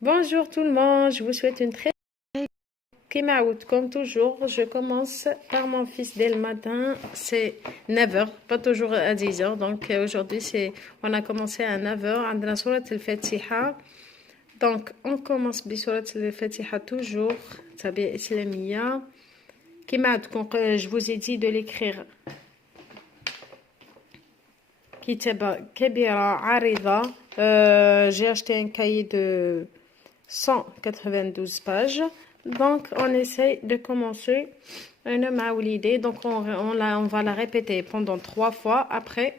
Bonjour tout le monde, je vous souhaite une très Kimaout. Comme toujours, je commence par mon fils dès le matin, c'est 9 heures, pas toujours à 10 heures. Donc aujourd'hui, on a commencé à 9 heures. عندنا سورة الفاتحة. Donc on commence بسورة الفاتحة toujours, تربية إسلامية. Je vous ai dit de l'écrire. كتابة كبيرة عريضة. J'ai acheté un cahier de 192 pages. Donc, on essaye de commencer une maoulidée. Donc, on va la répéter pendant 3 fois. Après,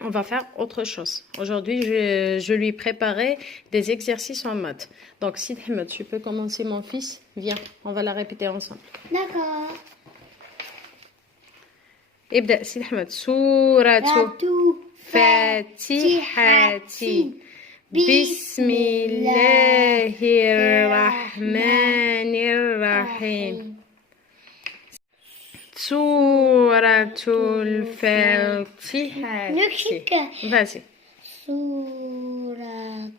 on va faire autre chose. Aujourd'hui, je lui ai préparé des exercices en maths. Donc, Sid Ahmed, tu peux commencer, mon fils. Viens, on va la répéter ensemble. D'accord. ابدأ سيد أحمد. سورة فاتحة بسم الله الرحمن الرحيم. سورة الفاتحة. Vas-y. سورة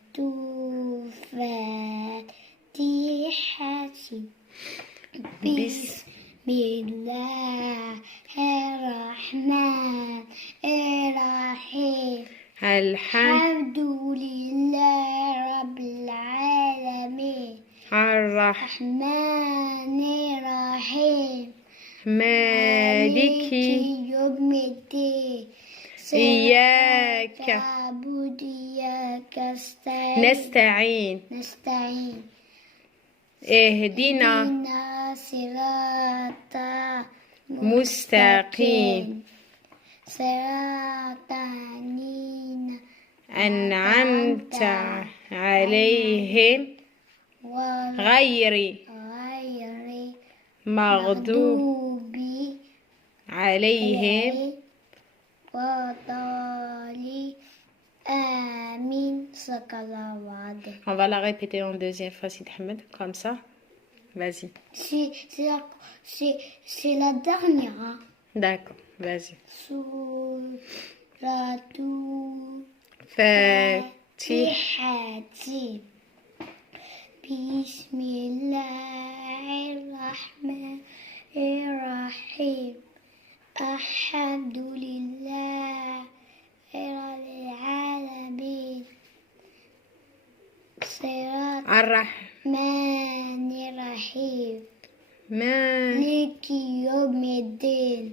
الفاتحة بسم الله الرحمن الرحيم. الحمد لله رب العالمين الرحمن الرحيم مالك يوم الدين إياك نعبد إياك نستعين اهدنا صراط مستقيم صراط الذين أنعمت عليهم غير مغضوب عليهم وضالين آمين. صدق الله وعده. On va la répéter en deuxième fois, Sid Ahmed, comme ça. Vas-y. C'est la dernière. Hein? D'accord, vas-y. سورة فاتحة بسم الله الرحمن الرحيم الحمد لله رب العالمين صراط الرحمن الرحيم مالك يوم الدين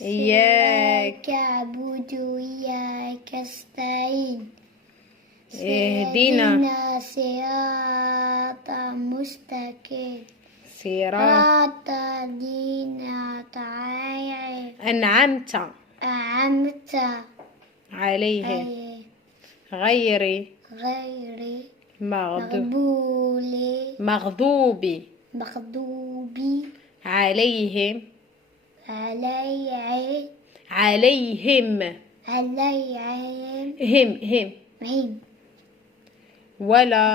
إياك نعبد وإياك نستعين اهدنا صراط مستقيم صراط الذين أنعمت عليهم غير مغضوب عليهم هم ولا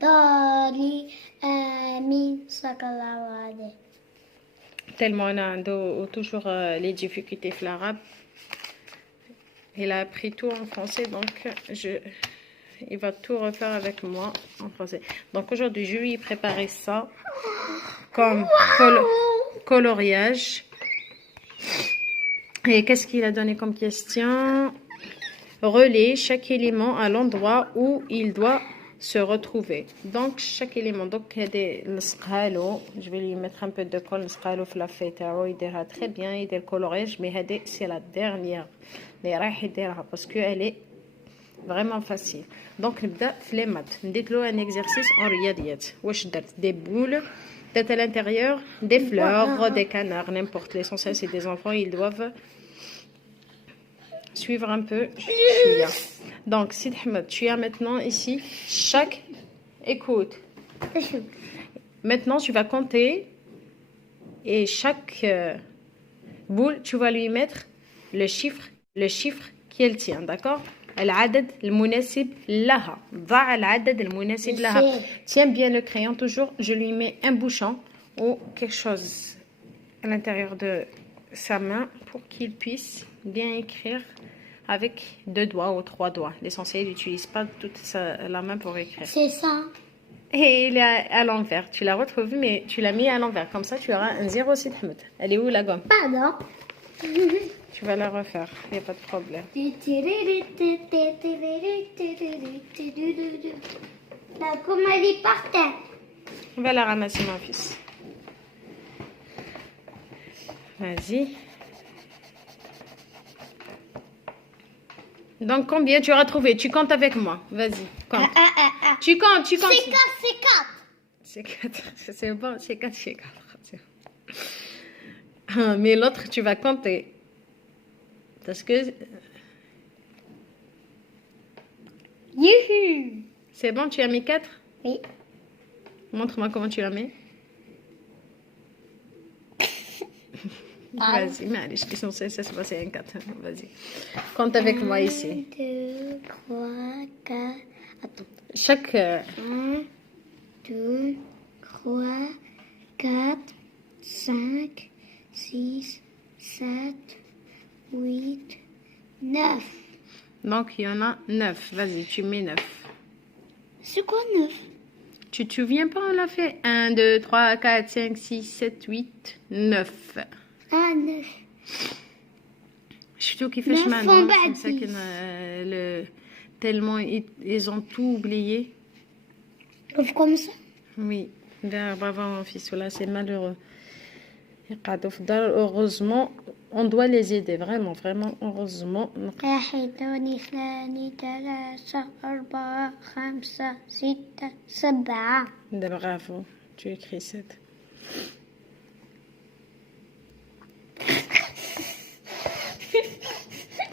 ضالين آمين. صدق الله وعده. tellement on a toujours les difficultés avec l'arabe. Il a appris tout en français, donc il va tout refaire avec moi en français. Donc aujourd'hui, je lui ai préparé ça comme coloriage. Et qu'est-ce qu'il a donné comme question? Relais chaque élément à l'endroit où il doit se retrouver. Donc chaque élément. Donc je vais lui mettre un peu de colle نسقالو في لافي تاعو يديرها très bien, يدير coloriage, mais هذه c'est la dernière اللي رايح يديرها parce que elle est vraiment facile. Donc نبدا في les maths. نديت له un exercice en رياضيات. واش درت des boules, peut-être à l'intérieur des fleurs, des canards, n'importe. L'essentiel c'est des enfants, ils doivent suivre un peu. Donc, Sid Ahmed, tu as maintenant ici chaque... Écoute. Maintenant, tu vas compter et chaque boule, tu vas lui mettre le chiffre qui elle tient, d'accord? العدد المناسب لها. ضع العدد المناسب لها. Tiens bien le crayon toujours. Je lui mets un bouchon ou quelque chose à l'intérieur de sa main pour qu'il puisse bien écrire avec 2 doigts ou 3 doigts. L'essentiel, il n'utilise pas toute la main pour écrire. C'est ça. Et il est à l'envers. Tu l'as retrouvé, mais tu l'as mis à l'envers. Comme ça, tu auras un 0 Sid Ahmed. Elle est où la gomme? Pardon. Tu vas la refaire, il n'y a pas de problème. La gomme, elle est par terre. On va la ramasser, mon fils. Vas-y. Donc, combien tu auras trouvé? Tu comptes avec moi. Vas-y, compte. Tu comptes. C'est 4. C'est 4. C'est bon, c'est 4, c'est 4. Ah, mais l'autre, tu vas compter. Parce que... Youhou. C'est bon, tu as mis 4? Oui. Montre-moi comment tu l'as mis. Vas-y, mais allez, je suis censée, ça se passer un 4. Vas-y. Compte avec moi ici. 1, 2, 3, 4. Attends. Chaque... 1, 2, 3, 4, 5, 6, 7, 8, 9. Donc, il y en a 9. Vas-y, tu mets 9. C'est quoi 9? Tu te souviens pas, on l'a fait 1, 2, 3, 4, 5, 6, 7, 8, 9. Ah, 9. شفتوا كيفاش معنا مساكن tellement ils ont tout oublié. Comme ça. Oui, bravo mon fils, là c'est malheureux. يقعدوا في الدار. heureusement on doit les aider vraiment heureusement. 1 2 3 4 5 6 7. Bravo, tu écris 7.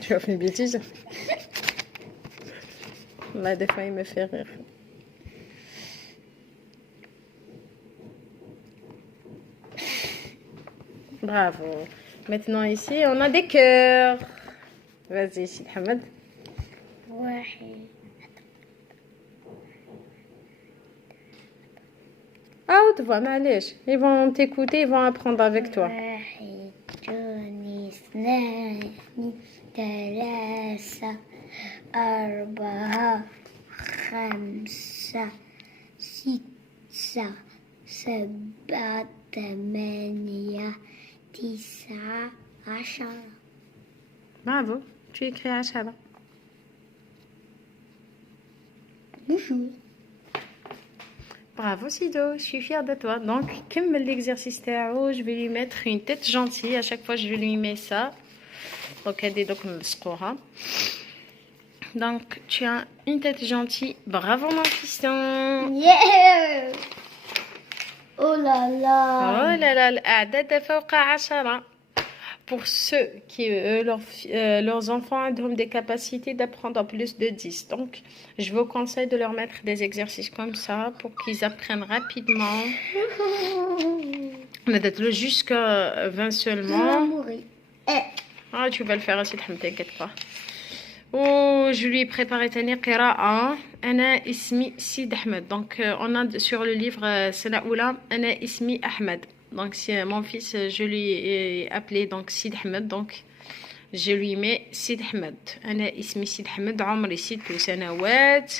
Tu as fait une bêtise. Là, des fois, il me fait rire. Bravo. Maintenant, ici, on a des cœurs. Vas-y, Sid Ahmed. Ah, tu vois, معليش. Ils vont t'écouter, ils vont apprendre avec toi. 1 2 3 4 5 6 7 8 9 10. Bravo, tu écris à Chala. Bonjour. Bravo Sido, je suis fière de toi. Donc, comme l'exercice تاعو, je vais lui mettre une tête gentille. À chaque fois, je lui mets ça. Donc, donc, tu as une tête gentille. Bravo mon fiston. Yeah. Oh là là. Oh là là, الأعداد فوق 10. Pour ceux qui, leurs enfants ont des capacités d'apprendre plus de 10. Donc, je vous conseille de leur mettre des exercices comme ça pour qu'ils apprennent rapidement. On a d'être jusqu'à 20 seulement. Ah, tu vas le faire aussi, ne t'inquiète pas. Oh, je lui ai préparé Tani Qira'a. Ana ismi Sid Ahmed. Donc, on a sur le livre Sana Oula, Ana ismi Ahmed. Donc, c'est mon fils, je lui ai appelé donc Sid Ahmed. Donc, je lui mets Sid Ahmed. أنا اسمي سيد أحمد عمري 6 سنوات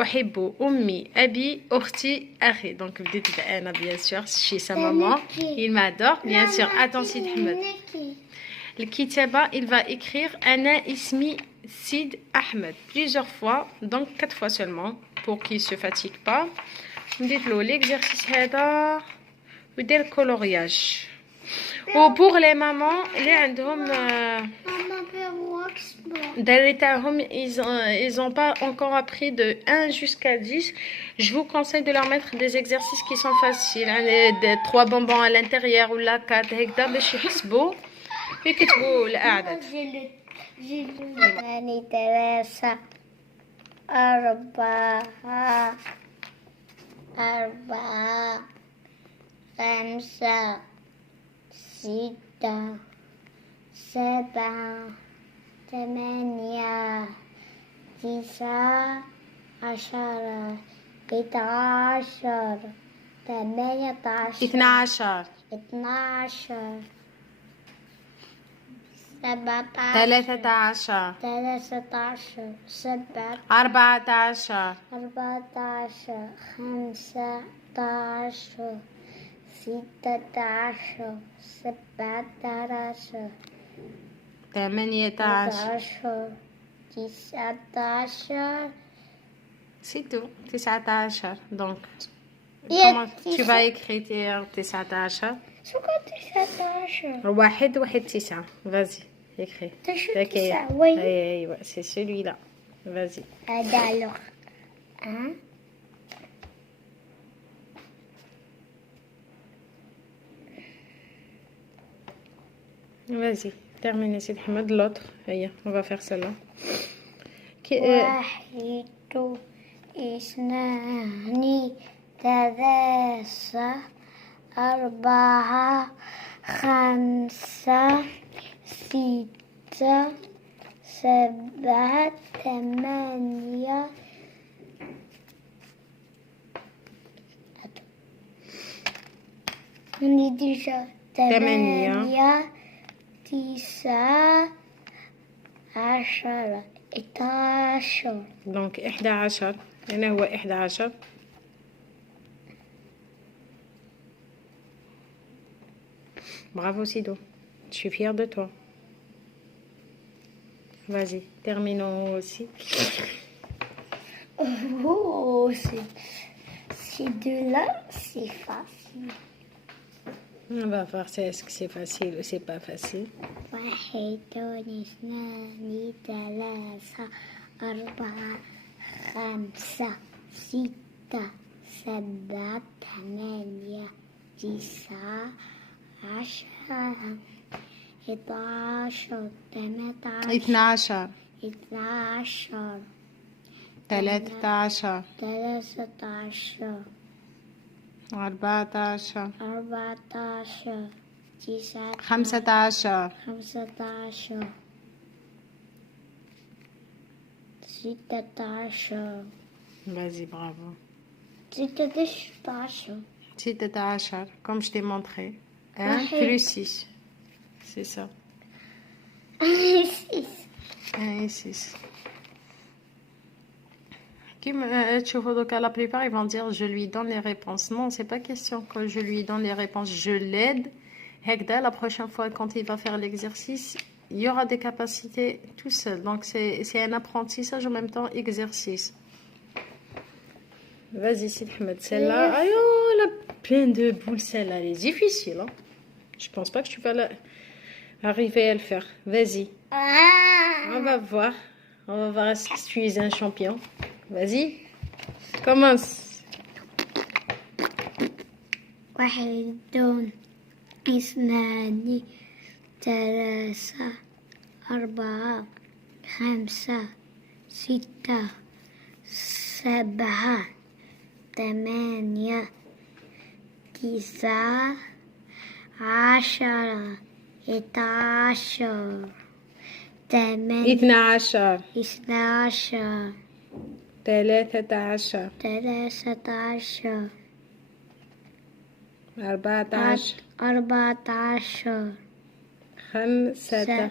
أحب أمي أبي أختي أخي. Donc, بديت أنا bien sûr chez sa maman. Il m'adore bien sûr. Attends Sid Ahmed. Le kitaba, il va écrire أنا اسمي Sid Ahmed plusieurs fois, donc 4 fois seulement pour qu'il se fatigue pas. Dites-le l'exercice هذا ودير coloriage. Ou pour les mamans اللي عندهم ils ont pas encore appris de 1 jusqu'à 10. Je vous conseille de leur mettre des exercices qui sont faciles, des 3 bonbons à l'intérieur ou la 4 هكذا باش يحسبوا يكتبوا الأعداد. 2 3 4 5 6 7 8 9 10 11 18 12 12 17 13 13 17 14 14 15 16 17 18 19 c'est tout 19 donc Yeah, comment tu vas écrire 19 شو كنت 19 واحد 9 vas-y écris تشو Ok. 9 وين ايوه c'est celui-là vas-y هذا alors hein vas-y terminé c'est Ahmed l'autre هيا on va faire celle-là واحد اثنان ثلاثة أربعة خمسة ستة سبعة ثمانية ثمانية تسعة عشرة 11 donc 11 هنا هو 11 bravo Sido je suis fière de toi vas-y terminons aussi Oh, ces deux-là, c'est facile. on va voir est-ce que c'est facile ou c'est pas facile واحد اثنان ثلاثة أربعة خمسة ستة سبعة ثمانية تسعة عشرة 11 12 12 13 13 14 14 15 15 16 vas-y bravo 16 16 comme je t'ai montré 1 واحد. plus 6 c'est ça 6 1 et 6 tu vois, la plupart ils vont dire je lui donne les réponses. Non, c'est pas question que je lui donne les réponses, je l'aide. Hekda, la prochaine fois quand il va faire l'exercice, il y aura des capacités tout seul. Donc c'est un apprentissage en même temps exercice. Vas-y, Sid Ahmed, celle-là, aïe, oh, elle a plein de boules, celle-là, elle est difficile. Hein. Je pense pas que tu vas arriver à le faire. Vas-y, on va voir. On va voir si tu es un champion. Vas-y, commence. واحد اثنان ثلاثة أربعة خمسة ستة سبعة ثمانية تسعة 10 11 8 12 12 13 13 14 14 15 16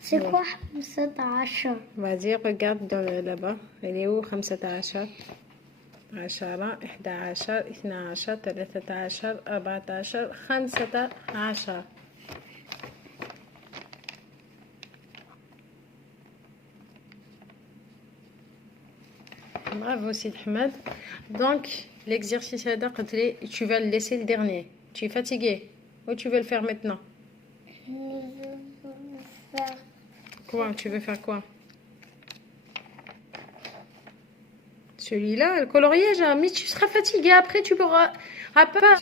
C'est quoi 15 Vas-y, regarde là-bas. Elle est où 15 10 11 11 12 13 14 15 Bravo Sid Ahmed. Donc l'exercice tu vas le laisser le dernier. Tu es fatigué ou tu veux le faire maintenant? Quoi? Tu veux faire quoi? Celui-là, le coloriage, hein, mais tu seras fatigué après, tu pourras.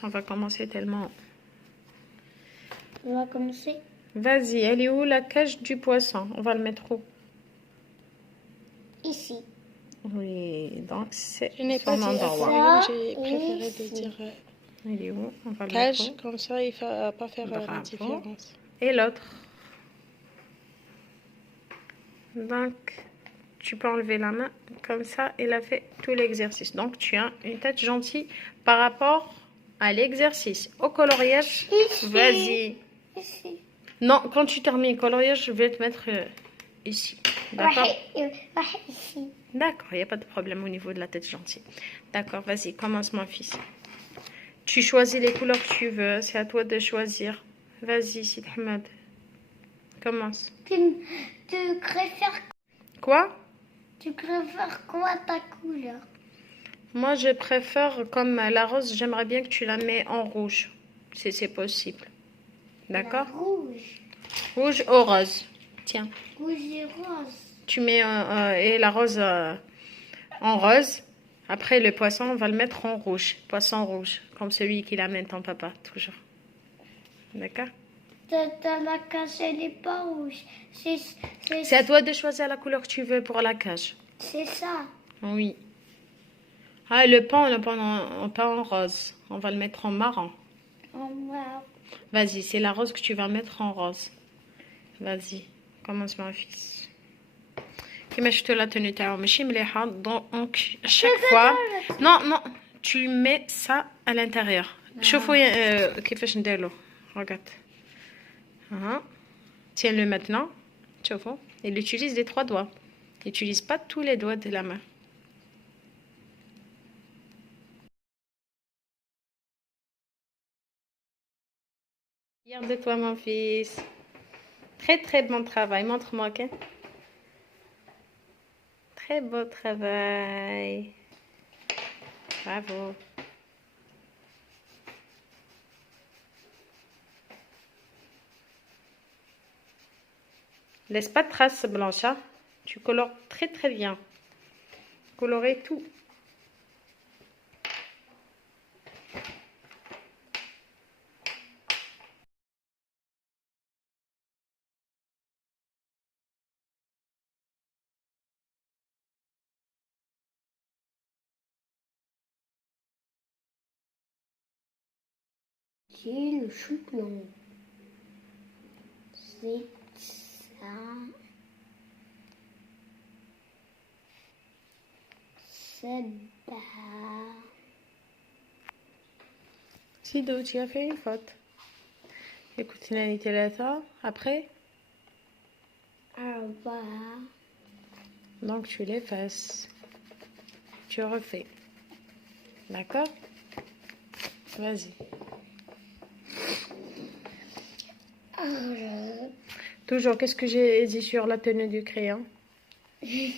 On va commencer tellement. On va commencer. Vas-y, elle est où la cage du poisson? On va le mettre où? Ici. Oui, donc c'est Je n'ai pas son dit endroit. aquarium, j'ai préféré de dire Il est où? On va le cage, mettre où? comme ça il ne va pas faire la Bravo. différence. Et l'autre. Donc, tu peux enlever la main. Comme ça, il a fait tout l'exercice. Donc, tu as une tête gentille par rapport à l'exercice. Au coloriage, Ici. vas-y. Ici. Non, quand tu termines le coloriage, je vais te mettre ici. D'accord? ici. D'accord, il n'y a pas de problème au niveau de la tête gentille. D'accord, vas-y, commence mon fils. Tu choisis les couleurs que tu veux, c'est à toi de choisir. Vas-y, Sid Ahmed. Commence. Tu préfères, Quoi? tu préfères quoi ta couleur? Moi, je préfère, comme la rose, j'aimerais bien que tu la mets en rouge, si c'est possible. D'accord? La rouge. Rouge au rose. Tiens, Rouge et rose. tu mets et la rose en rose. Après, le poisson, on va le mettre en rouge. Poisson rouge, comme celui qui l'amène ton papa, toujours. D'accord? La cage, elle n'est pas rouge. C'est à toi de choisir la couleur que tu veux pour la cage. C'est ça. Oui. Ah, le pain, pas en rose. On va le mettre en marron. On va... Vas-y, c'est la rose que tu vas mettre en rose. Vas-y, commence mon fils. كما شفتوا la tenue تاعو ماشي مليحة donc chaque fois non tu mets ça à l'intérieur. شوفوا كيفاش نديرلو. Regarde. Tiens-le maintenant. شوفوا. Il utilise les 3 doigts. Il n'utilise pas tous les doigts de la main. Fier de toi, mon fils. Très, très bon travail. Montre-moi, ok? Très beau travail. Bravo. Laisse pas de traces blanches, hein? Tu colores très, très bien. Colorer tout. C'est le choupion. C'est ça. C'est bas. Sido, tu as fait une faute. Écoute, il a été là, après. Bas. Donc, tu l'effaces. Tu refais. D'accord? Vas-y. Toujours, qu'est-ce que j'ai dit sur la tenue du crayon? C'est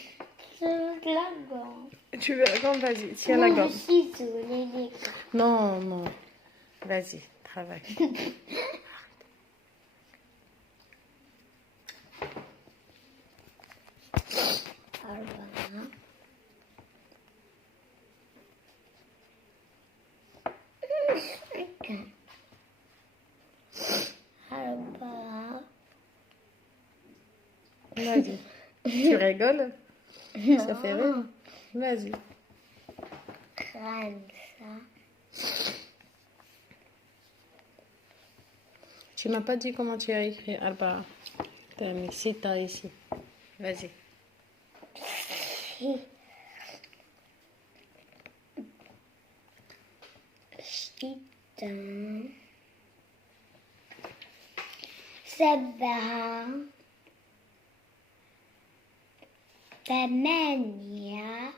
la gomme. Tu veux la gomme? Vas-y, tiens la gomme. Ciseaux, les Non, non. Vas-y, travaille. Vas-y. Tu rigoles? Ça fait rire. Vas-y. Comme ça. Tu m'as pas dit comment tu as écrit Alba. T'as mis Sita ici. Vas-y. Sita. سبعة ثمانية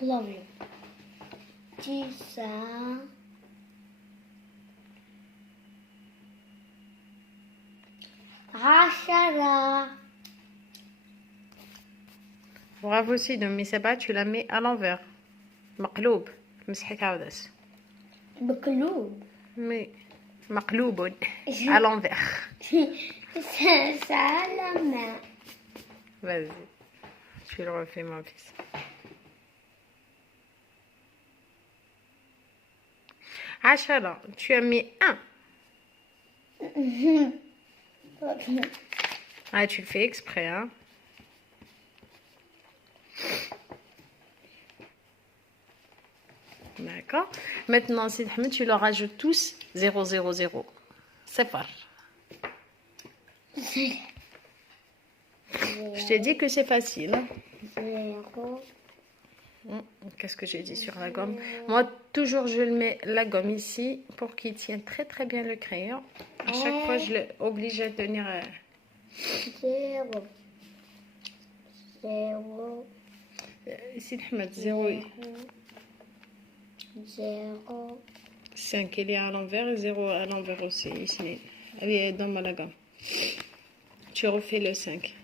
love you تسعة عشرة. Bravo Sido, mais c'est pas, tu la mets à l'envers. مقلوب. مسحك عاودس. بقلوب. Mais مقلوب à l'envers. Ça a la main. Vas-y. Tu le refais mon fils. عشرة. Tu as mis 1. Ah, tu le fais exprès, hein. D'accord. Maintenant, Sid Ahmed, tu leur rajoutes tous 0, 0, 0. C'est pas. Je t'ai dit que c'est facile. Hein. 0, Qu'est-ce que j'ai dit sur la gomme? Moi, toujours, je le mets la gomme ici pour qu'il tienne très très bien le crayon. À chaque fois, je l'oblige à tenir. 0 0 Ici, Ahmed, 0, 0 5, il est à l'envers et 0 à l'envers aussi. Ici, allez, dans la gomme. Tu refais le 5.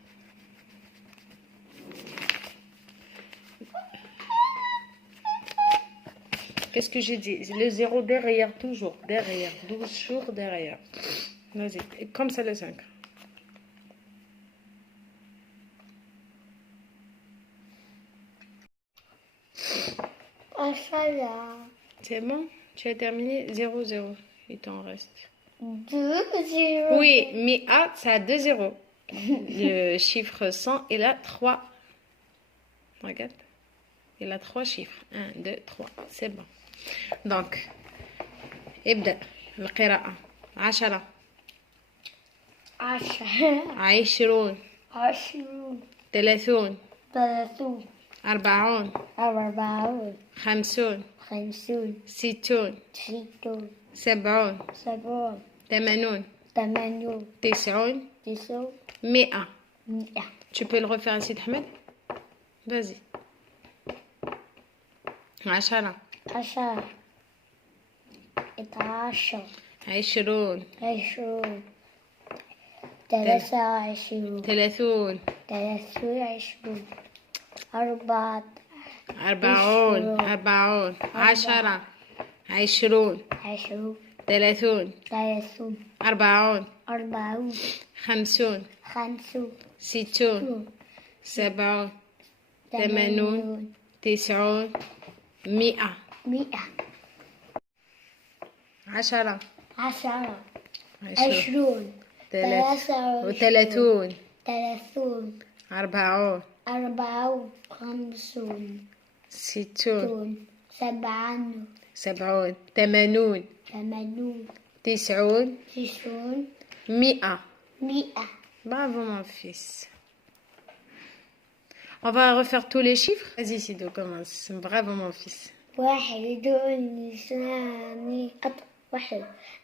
Qu'est-ce que j'ai dit? Le 0 derrière, toujours. Derrière. Toujours derrière. Vas-y. Et comme ça, le 5. Achala. C'est bon? Tu as terminé? 0, 0. Il t'en reste. 2 0 Oui, mais A, ça a 2 zéros. Le chiffre 100, il a 3. Regarde. Il a 3 chiffres. 1, 2, 3. C'est bon. Donc, ابدأ القراءة. 10 10 20 20 30 30 40 40 50 50 60 60 70 70 80 80 90 90 100. 100 Tu peux le refaire ainsi, Ahmed? Vas-y. 10 10 11 20 20 23 30 23 4 40 40 10 20 20 30 30 40 40 50 50 60 70 80 90 100. 100 10 10 20 20 30 30 40 40 50 60 70 70 80 80 90 90 100. 100 Bravo mon fils. On va refaire tous les chiffres. Vas-y Sido, commence. Bravo mon fils. 1 2 3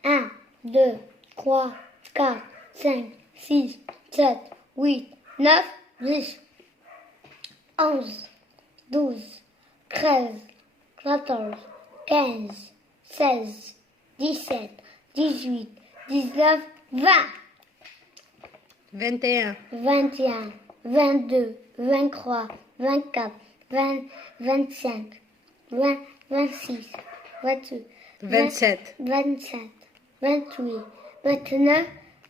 1 2 3 4 5 6 7 8 9 10 11 12 13 14 15 16 17 18 19 20 21 21 22 23 24 20 25 20 26 28 27 27 28 29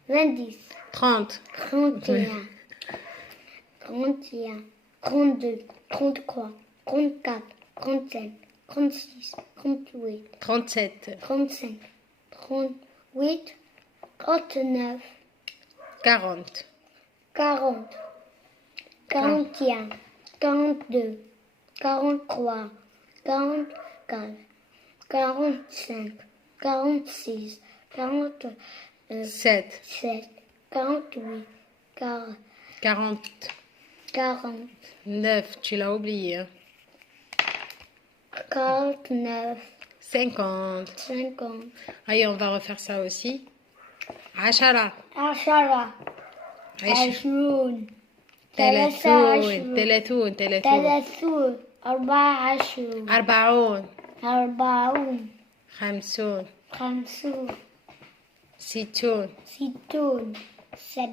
20 30 31 31 32 33 34 35 36 38 37 35 38 39 40 40 41 42 43 44 45 46 47 7 48 40 40 9, tu l'as oublié. Hein. 49 50. 50 Allez, on va refaire ça aussi. 10 10 20 20 30 30 30 24 40 40 50 50 60 60 7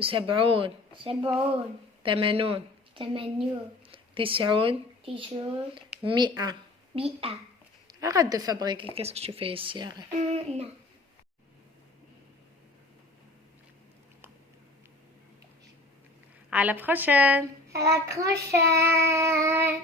70 70 80 80 90 90 100. 100 Arrête de fabriquer. Qu'est-ce que tu fais ici? Arrête. Non. À la prochaine. À la prochaine.